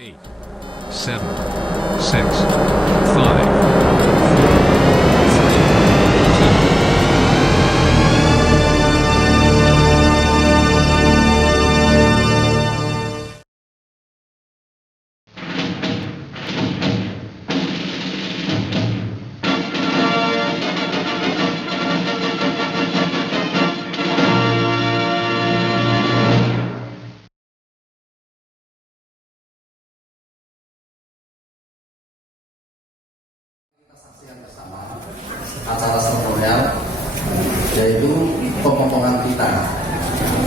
8, 7, 6, 5, 4, acara seremonial yaitu pemotongan pita.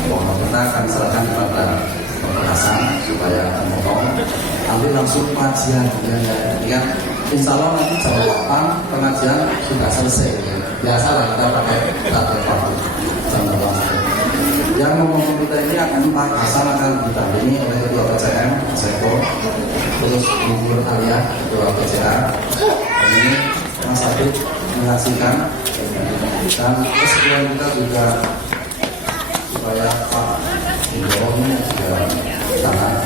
Pemotongan pita akan diserahkan kepada pembahasan supaya memotong. Nanti langsung pengajian ya. Insya Allah nanti jam 8 pengajian sudah selesai. Ya. Biasalah kita pakai target waktu jam 8. Yang memotong pita ini Pak Hasan akan didampingi oleh Ketua PCM, Seko, terus Bu Alia, Ketua PCA. Ini Mas Habib menyaksikan, dan keseluruhan kita juga supaya Pak Indro ini juga sana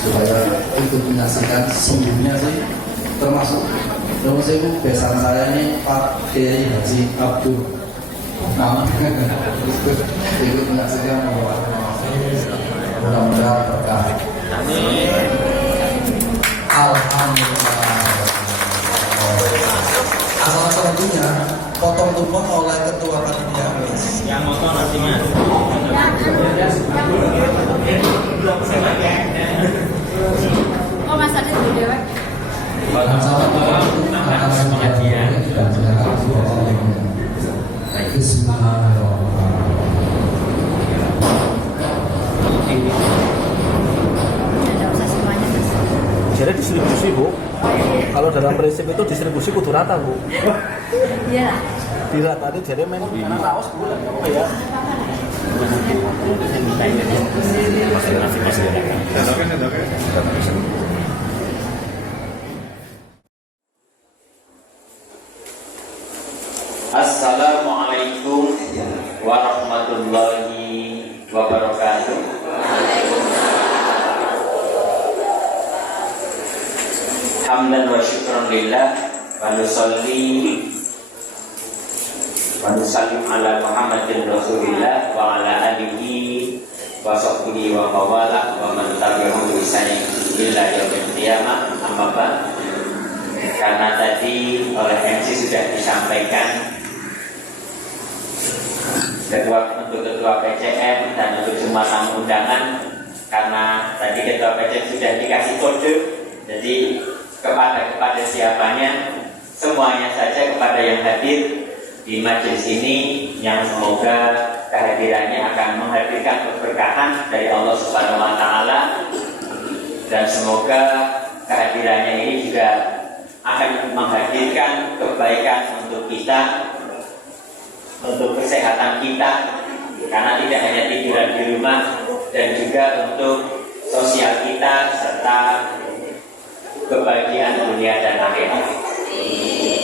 supaya ikut menyaksikan. Sungguhnya sih termasuk itu besan saya ini Pak Kiai Haji Abdul ikut menyaksikan. Mudah-mudahan berkah. Alhamdulillah. Asal selanjutnya potong tumpeng oleh ketua panitia. Yang motor artinya. Oh, Mas Adit di Dewa. Pengajian. Tidak usah semuanya, Mas. Jadi distribusi, Bu. Kalau dalam prinsip itu distribusi kudu rata, Bu. Iya. Dirata itu jadi main kaos, Bu. Ya. Assalamualaikum warahmatullahi wabarakatuh. Hamdan wa syukran lillah wa nusalli wa nusallim ala Muhammadin Rasulillah wa ala alihi wa sahbihi wa mawala wa man tabi'ahum bi ihsanin ila yaumil qiyamah. Amma ba'd. Karena tadi oleh MC sudah disampaikan untuk ketua PCM dan untuk semua tamu undangan, karena tadi ketua PCM sudah dikasih kode, jadi kepada siapanya, semuanya saja kepada yang hadir di majelis ini, yang semoga kehadirannya akan menghadirkan keberkahan dari Allah Subhanahu wa Ta'ala, dan semoga kehadirannya ini juga akan menghadirkan kebaikan untuk kita, untuk kesehatan kita, karena tidak hanya tiduran di rumah, dan juga untuk sosial kita serta kebahagiaan dunia dan akhirat.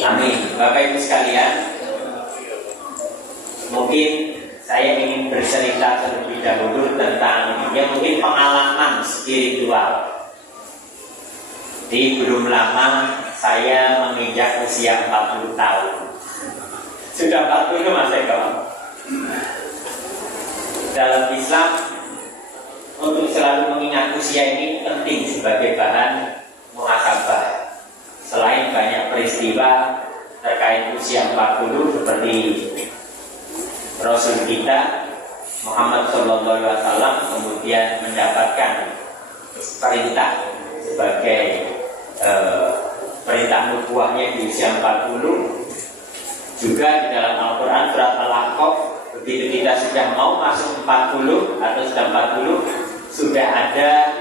Amin. Bapak Ibu sekalian, mungkin saya ingin bercerita terlebih dahulu tentang mungkin pengalaman spiritual. Belum lama saya menginjak usia 40 tahun. Sudah 40 Mas Eko. Dalam Islam, untuk selalu mengingat usia ini penting sebagai bahan muhasabah. Selain banyak peristiwa terkait usia 40 seperti Rasul kita Muhammad SAW kemudian mendapatkan perintah sebagai perintah nubuahnya di usia 40. Juga di dalam Al-Quran surat Al-Ahqaf, begitu kita sudah mau masuk 40 atau sudah 40, sudah ada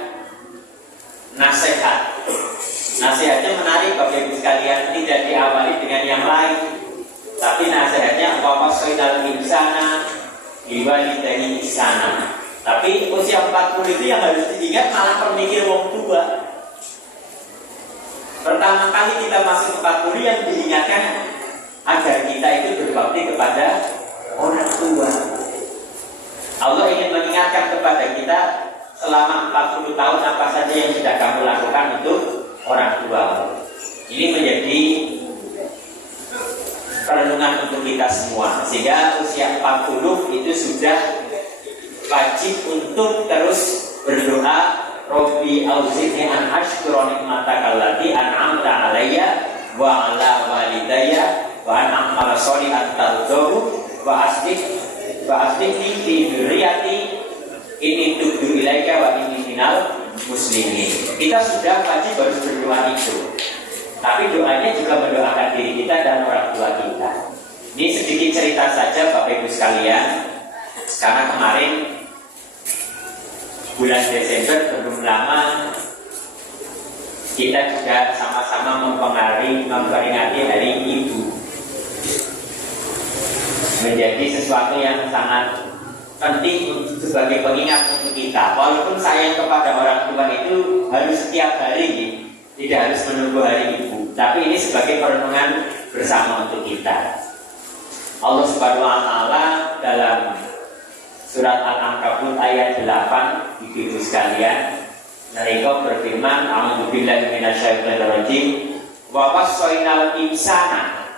nasihat. Nasihatnya menarik Bapak Ibu sekalian, tidak diawali dengan yang lain, tapi nasihatnya wawasoidal insana biwalidayni ihsana. Tapi usia 40 itu yang harus diingat malah pemikir wong tua. Pertama kali kita masuk 40 yang diingatkan agar kita itu berbakti kepada orang tua. Allah ingin mengingatkan kepada kita selama 40 tahun apa saja yang sudah kamu lakukan kita semua. Sehingga usia 40 itu sudah wajib untuk terus berdoa, Robbi auzi'ni an ashkura nikmataka allati an'amta alayya wa ala walidayya wa an a'mala sholihan tardahu wa aslihni fi dzurriyyati inni tubtu ilaika wa inni minal muslimin. Kita sudah wajib harus berdoa itu. Tapi doanya juga mendoakan diri kita dan orang tua kita. Ini sedikit cerita saja Bapak Ibu sekalian. Karena kemarin bulan Desember belum lama kita juga sama-sama memperingati Hari Ibu. Menjadi sesuatu yang sangat penting sebagai pengingat untuk kita. Walaupun sayang kepada orang tua itu harus setiap hari, tidak harus menunggu Hari Ibu. Tapi ini sebagai perenungan bersama untuk kita. Allah Subhanahu wa Ta'ala dalam surat Al-Ankabut ayat 8, Ibu sekalian, mereka berfirman, A'udzubillahi minasyaitonir rajim, wa wassaynal insana,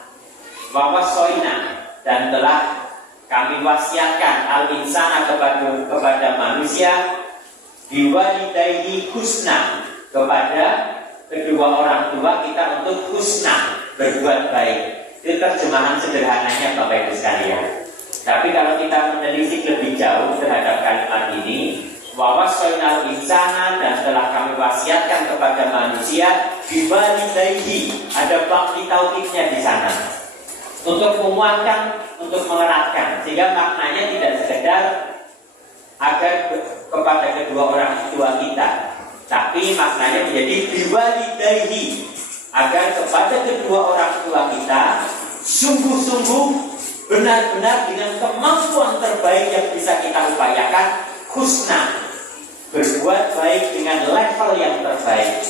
wa wassaina, dan telah kami wasiatkan al-insana kepada manusia, biwalidayhi husna, kepada kedua orang tua kita untuk husna, berbuat baik. Itu terjemahan sederhananya Bapak Ibu sekalian. Tapi kalau kita menelisik lebih jauh terhadap kalimat ini, wa wassaynal insana, dan telah kami wasiatkan kepada manusia, biwalidayhi, ada bakti tauhidnya di sana. Untuk menguatkan, untuk mengeratkan, sehingga maknanya tidak sekedar agar kepada kedua orang tua kita, tapi maknanya menjadi biwalidayhi, agar kepada kedua orang tua kita sungguh-sungguh benar-benar dengan kemampuan terbaik yang bisa kita upayakan, husna, berbuat baik dengan level yang terbaik.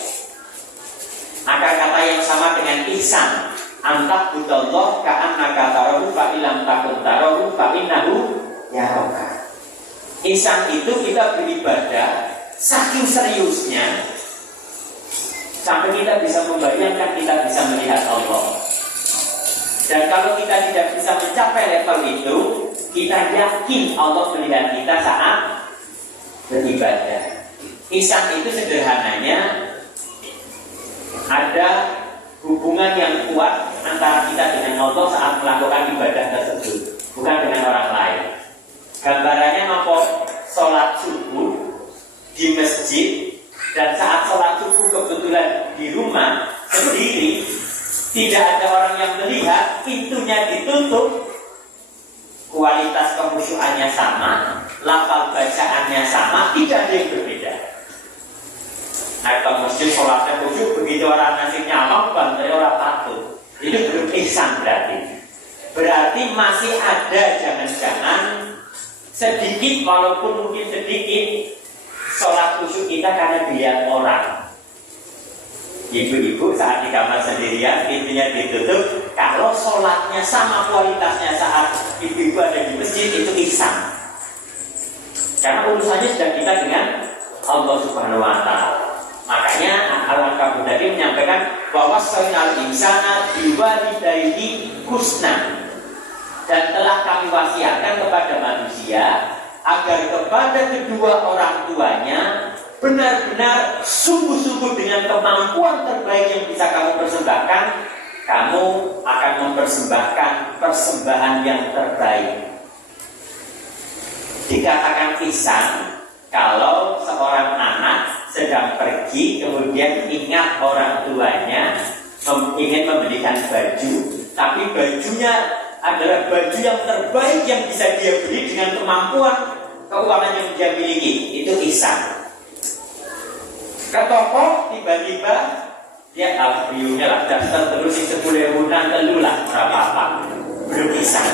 Akar kata yang sama dengan ihsan, antak budallah ka'annaka tarahu fa illam takun tarahu fa innahu yaraka. Ihsan itu kita beribadah saking seriusnya sampai kita bisa membayangkan kita bisa melihat Allah. Dan kalau kita tidak bisa mencapai level itu, kita yakin Allah melihat kita saat beribadah. Ihsan itu sederhananya ada hubungan yang kuat antara kita dengan Allah saat melakukan ibadah tersebut, bukan dengan orang lain. Gambarannya mampu sholat subuh di masjid, dan saat sholat subuh kebetulan di rumah sendiri, tidak ada orang yang melihat, pintunya ditutup, kualitas kekhusyuannya sama, lafal bacaannya sama, tidak ada yang berbeda. Naik ke masjid sholatnya khusyuk, begitu orang ngasih nyamang, bantri orang patuh. Itu belum ihsan berarti. Berarti masih ada jangan-jangan sedikit, walaupun mungkin sedikit, sholat khusyuk kita karena dilihat orang. Ibu-ibu saat di kamar sendirian, pintunya ditutup, kalau sholatnya sama kualitasnya saat ibu-ibu ada di masjid, itu ihsan. Karena urusannya sudah kita dengan Allah Subhanahu wa Ta'ala. Makanya Al-Ankabut tadi menyampaikan bahwa wassaynal insana biwalidayhi husna, dan telah kami wasiatkan kepada manusia agar kepada kedua orang tuanya benar-benar sungguh-sungguh dengan kemampuan terbaik yang bisa kamu persembahkan, kamu akan mempersembahkan persembahan yang terbaik. Dikatakan ihsan kalau seorang anak sedang pergi, kemudian ingat orang tuanya ingin membelikan baju, tapi bajunya adalah baju yang terbaik yang bisa dia beli dengan kemampuan keuangan yang dia miliki, itu ihsan. Ke toko tiba-tiba dia alfiunya lah daftar terus 10.000 telu lah berapa apa, belum ihsan.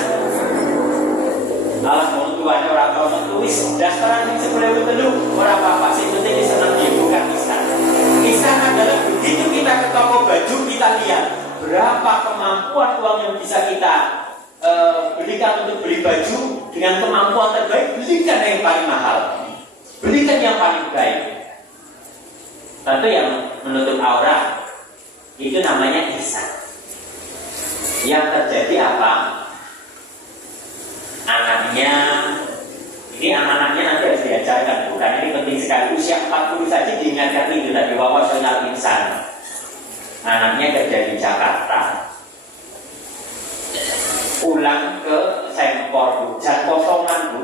Alah orang tuanya orang tua tertulis daftaran 10.000 telu berapa apa sih, penting senang dia, bukan ihsan. Ihsan adalah begitu kita ke toko baju, kita lihat berapa kemampuan uang yang bisa kita belikan untuk beli baju, dengan kemampuan terbaik belikan yang paling mahal, belikan yang paling baik. Tentu yang menutup aurat itu namanya ihsan. Yang terjadi apa? anaknya, ini anak-anaknya nanti harus diajarkan, bukan ini penting sekali. Usia 40 saja diingatkan itu tadi, bahwa soal insan. Anaknya kerja di Jakarta, pulang ke Sempor, Bu, jan kosongan, Bu.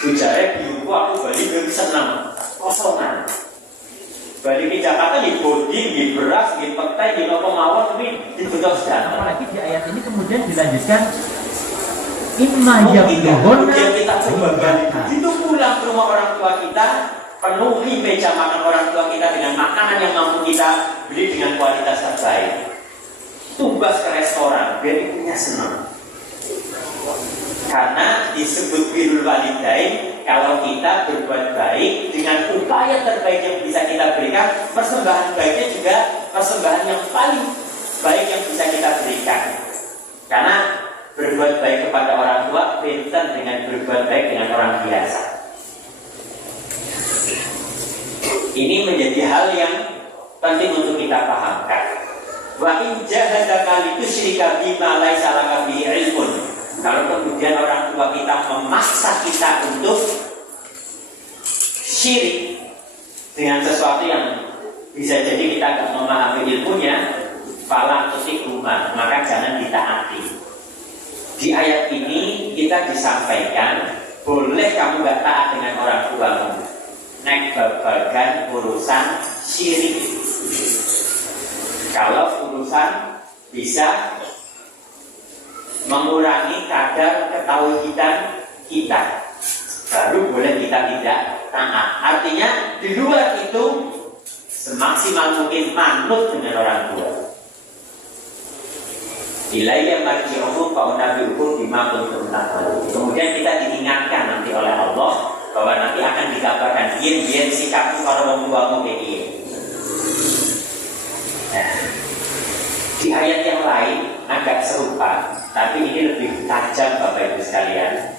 Bujare biungku aku balik ke senang, kosongan. Balik ke Jakarta di boding, di beras, di petai, di lopo mawon, tapi di bentuk sedang. Apalagi di ayat ini kemudian dilanjutkan imma yablughanna, kemudian kita coba balik. Itu pulang ke rumah orang tua kita, penuhi meja makan orang tua kita dengan makanan yang mampu kita beli dengan kualitas terbaik. Tugas ke restoran, biar ibunya senang. Karena disebut birrul walidain, kalau kita berbuat baik dengan upaya terbaik yang bisa kita berikan, persembahan baiknya juga persembahan yang paling baik yang bisa kita berikan. Karena berbuat baik kepada orang tua beda dengan berbuat baik dengan orang biasa. Ini menjadi hal yang penting untuk kita pahamkan. Wa in jahadaka litusyrika bima laisa laka bihi ilmun. Kalau kemudian orang tua kita memaksa kita untuk syirik dengan sesuatu yang bisa jadi kita tidak memahami ilmunya, fala tutikuma, maka jangan ditaati. Di ayat ini kita disampaikan, boleh kamu gak taat dengan orang tuamu, nek babagan urusan syirik. Kalau urusan bisa mengurangi kadar ketauhidan kita, baru boleh kita tidak taat. Artinya di luar itu semaksimal mungkin manut dengan orang tua. Ilayya marji'ukum fa unabbi'ukum bima kuntum ta'malun. Kemudian kita diingatkan nanti oleh Allah bahwa nanti akan dikabarkan yen sikapmu para wong tuamu piye. Nah, di ayat yang lain agak serupa, tapi ini lebih tajam Bapak Ibu sekalian.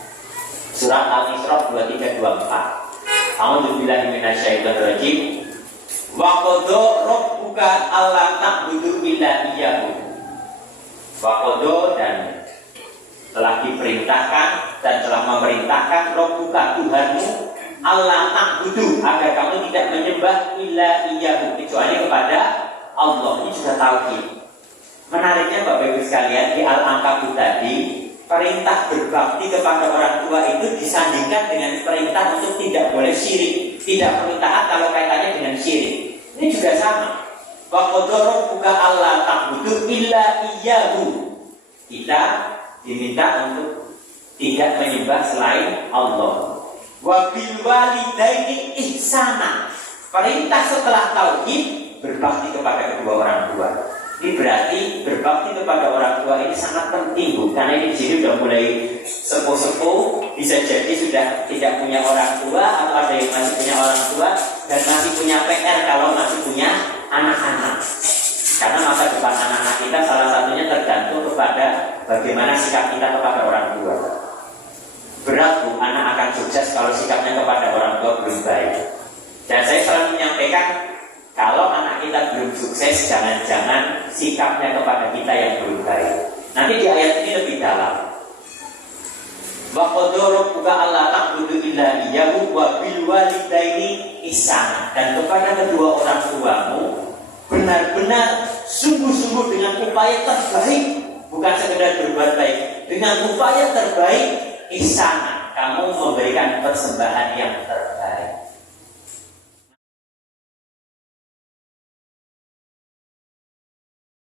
Surat Al-Isra 23-24. A'udzubillahi minasyaitonir rajim. Wa qadha rabbuka alla ta'budu illa iyyahu. Wa qadha, dan telah diperintahkan dan telah memerintahkan rabbuka Tuhanmu alla ta'budu, agar kamu tidak menyembah illa iyyahu, kecuali kepada Allah. Ini sudah tauhid. Menariknya Bapak Ibu sekalian, di Al-Ankabut tadi perintah berbakti kepada orang tua itu disandingkan dengan perintah untuk tidak boleh syirik, tidak perlu taat kalau kaitannya dengan syirik. Ini juga sama. Wa qadara buka Allah ta'budu illa iyyahu. Kita diminta untuk tidak menyembah selain Allah. Wa bil walidaini ihsana. Perintah setelah tauhid berbakti kepada kedua orang tua. Ini berarti berbakti kepada orang tua ini sangat penting, Bu. Karena ini di sini sudah mulai sepuh-sepuh, bisa jadi sudah tidak punya orang tua atau ada yang masih punya orang tua dan masih punya PR kalau masih punya anak-anak. Karena masa depan anak-anak kita salah satunya tergantung kepada bagaimana sikap kita kepada orang tua. Berat, Bu, anak akan sukses kalau sikapnya kepada orang tua belum baik. Dan saya selalu menyampaikan, kalau anak kita belum sukses, jangan-jangan sikapnya kepada kita yang belum baik. Nanti di ayat ini lebih dalam. Wa qadara rabbuka alla ta'budu illa iyyahu wa bil walidaini ihsana. Dan kepada kedua orang tuamu benar-benar sungguh-sungguh dengan upaya terbaik, bukan sekedar berbuat baik, dengan upaya terbaik ihsana. Kamu memberikan persembahan yang terbaik.